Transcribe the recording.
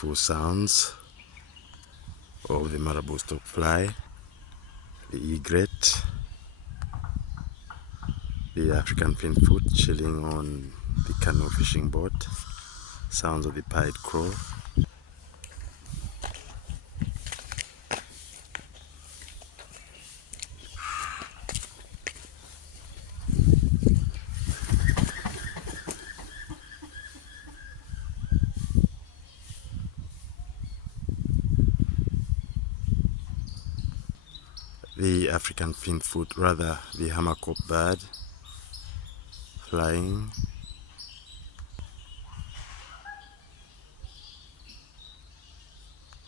beautiful sounds of the Marabou stork fly, the egret, the African finfoot chilling on the canoe fishing boat, sounds of the pied crow. The African finfoot, rather the hammercop bird, flying